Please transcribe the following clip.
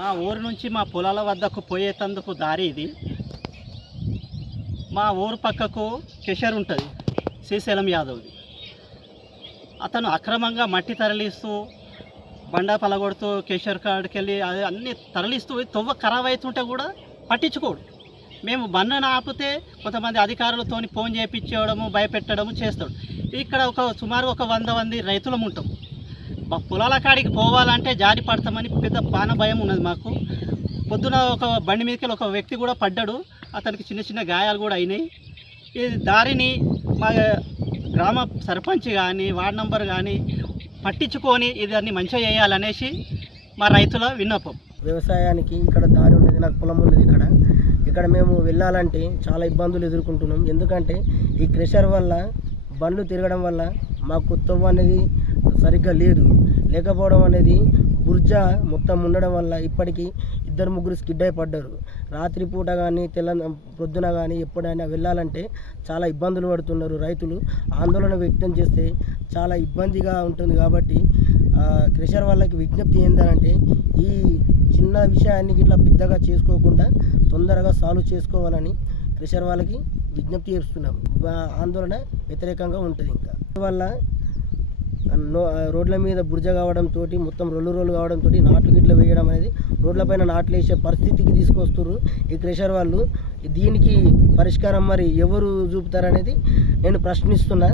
మా ఊరు నుంచి మా పొలాల వద్దకు పోయేటందుకు దారి ఇది. మా ఊరు పక్కకు కిషోర్ ఉంటుంది, శ్రీశైలం యాదవ్ది. అతను అక్రమంగా మట్టి తరలిస్తూ బండ పలగొడుతూ కిషోర్ కాడికి వెళ్ళి అది అన్నీ తరలిస్తూ తొవ్వ ఖరాబ్ అవుతుంటే కూడా పట్టించుకోడు. మేము బండను ఆపితే కొంతమంది అధికారులతో ఫోన్ చేయించడము, భయపెట్టడము చేస్తాడు. ఇక్కడ సుమారు ఒక 100 మంది రైతులం ఉంటాం. మా పొలాల కాడికి పోవాలంటే జారి పడతామని పెద్ద ప్రాణ భయం ఉన్నది మాకు. పొద్దున ఒక బండి మీదకి ఒక వ్యక్తి కూడా పడ్డాడు, అతనికి చిన్న చిన్న గాయాలు కూడా అయినాయి. ఈ దారిని మా గ్రామ సర్పంచ్ కానీ వార్డు నంబర్ కానీ పట్టించుకొని ఇదాన్ని మంచిగా చేయాలనేసి మా రైతుల విన్నపం. వ్యవసాయానికి ఇక్కడ దారి ఉండేది, నాకు పొలం ఉండేది. ఇక్కడ మేము వెళ్ళాలంటే చాలా ఇబ్బందులు ఎదుర్కొంటున్నాం. ఎందుకంటే ఈ క్రెషర్ వల్ల బండ్లు తిరగడం వల్ల మాకు తొవ్వ అనేది సరిగ్గా లేకపోవడం అనేది బుర్జా మొత్తం ఉండడం వల్ల ఇప్పటికీ 2-3 స్కిడ్ అయి పడ్డారు. రాత్రిపూట కానీ పొద్దున కానీ ఎప్పుడైనా వెళ్ళాలంటే చాలా ఇబ్బందులు పడుతున్నారు. రైతులు ఆందోళన వ్యక్తం చేస్తే చాలా ఇబ్బందిగా ఉంటుంది. కాబట్టి క్రెషర్ వాళ్ళకి విజ్ఞప్తి ఏంటంటే ఈ చిన్న విషయాన్ని ఇట్లా పెద్దగా చేసుకోకుండా తొందరగా సాల్వ్ చేసుకోవాలని క్రెషర్ వాళ్ళకి విజ్ఞప్తి చేస్తున్నాం. ఆందోళన వ్యతిరేకంగా ఉంటుంది. ఇంకా వల్ల రోడ్ల మీద బురజ కావడంతో మొత్తం రోలు కావడంతో నాట్లు గిట్ల వేయడం అనేది రోడ్లపైన నాట్లు వేసే పరిస్థితికి తీసుకొస్తారు ఈ క్రెషర్ వాళ్ళు. దీనికి పరిష్కారం మరి ఎవరు చూపుతారనేది నేను ప్రశ్నిస్తున్నా.